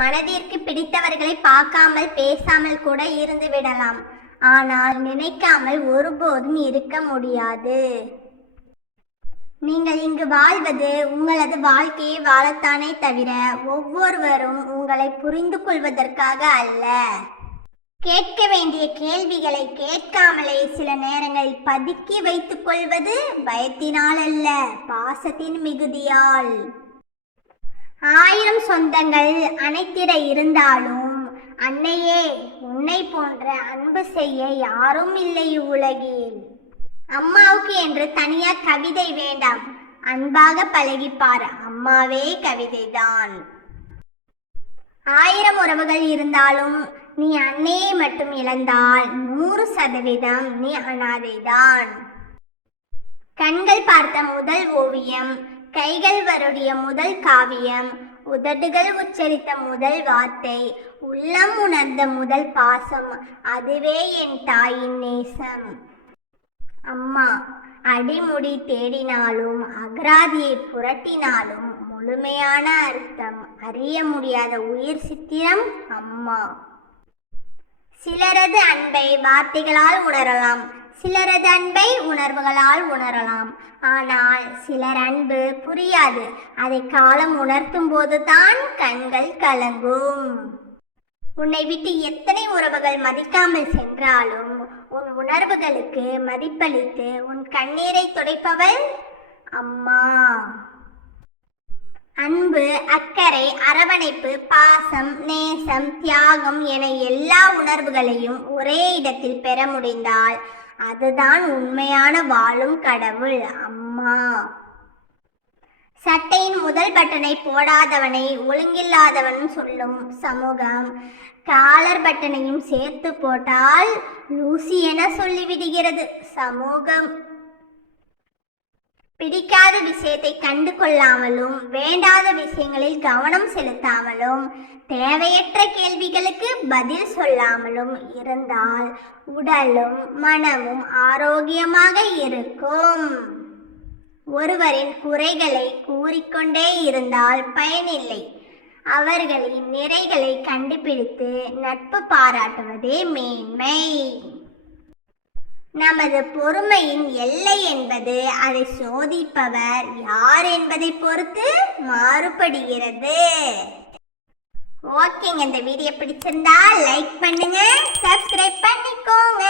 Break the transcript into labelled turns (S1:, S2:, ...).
S1: மனதிற்கு பிடித்தவர்களை பார்க்காமல் பேசாமல் கூட இருந்து விடலாம். ஆனால் நினைக்காமல் ஒருபோதும் இருக்க முடியாது. நீங்கள் இங்கு வாழ்வது உங்களது வாழ்க்கையை வாழத்தானே தவிர ஒவ்வொருவரும் உங்களை புரிந்து கொள்வதற்காக அல்ல. கேட்க வேண்டிய கேள்விகளை கேட்காமலே சில நேரங்களில் பதுக்கி வைத்துக் கொள்வது பயத்தினால் அல்ல பாசத்தின் மிகுதியால். ஆயிரம் சொந்தங்கள் அனைத்திட இருந்தாலும் அன்னையே உன்னை போன்ற அன்பு செய்ய யாரும் இல்லை உலகில் அம்மாவுக்கு என்று தனியா கவிதை வேண்டாம். அன்பாக பழகிப்பார் அம்மாவே கவிதைதான். ஆயிரம் உறவுகள் இருந்தாலும் நீ அன்னையை மட்டும் இழந்தால் நூறு சதவீதம் நீ அனாதைதான். கண்கள் பார்த்த முதல் ஓவியம் கைகள் வருடிய முதல் காவியம். உதடுகள் உச்சரித்த முதல் வார்த்தை. உள்ளம் உணர்ந்த முதல் பாசம். அதுவே என் தாயின் நேசம். அம்மா அடிமுடி தேடினாலும் அகராதியை புரட்டினாலும் முழுமையான அர்த்தம். அறிய முடியாத உயிர் சித்திரம் அம்மா. சிலரது அன்பை வார்த்தைகளால் உணரலாம். சிலரது அன்பை உணர்வுகளால் உணரலாம். ஆனால் சிலர் அன்பு புரியாது. அதை காலம் உணர்த்தும் போதுதான் கண்கள் கலங்கும். உன்னை விட்டு எத்தனை உறவுகள் மதிக்காமல் சென்றாலும் உன் உணர்வுகளுக்கு மதிப்பளித்து உன் கண்ணீரை துடைப்பவள் அம்மா. அன்பு அக்கறை அரவணைப்பு பாசம் நேசம் தியாகம் என எல்லா உணர்வுகளையும் ஒரே இடத்தில் பெற முடிந்தால் அதுதான் உண்மையான வாழும் கடவுள் அம்மா. சட்டையின் முதல் பட்டனை போடாதவனை ஒழுங்கில்லாதவன் சொல்லும் சமூகம். காலர் பட்டனையும் சேர்த்து போட்டால் லூசி என சொல்லிவிடுகிறது சமூகம். பிடிக்காத விஷயத்தை கண்டு கொள்ளாமலும் வேண்டாத விஷயங்களில் கவனம் செலுத்தாமலும் தேவையற்ற கேள்விகளுக்கு பதில் சொல்லாமலும் இருந்தால் உடலும் மனமும் ஆரோக்கியமாக இருக்கும். ஒருவரின் குறைகளை கூறிக்கொண்டே இருந்தால் பயனில்லை. அவர்களின் நிறைகளை கண்டுபிடித்து நட்பு பாராட்டுவதே மேன்மை. நமது பொறுமையின் எல்லை என்பது அதை சோதிப்பவர் யார் என்பதை பொறுத்து மாறுபடுகிறது. ஓகேங்க இந்த வீடியோ பிடிச்சிருந்தா லைக் பண்ணுங்க சப்ஸ்கிரைப் பண்ணிக்கோங்க.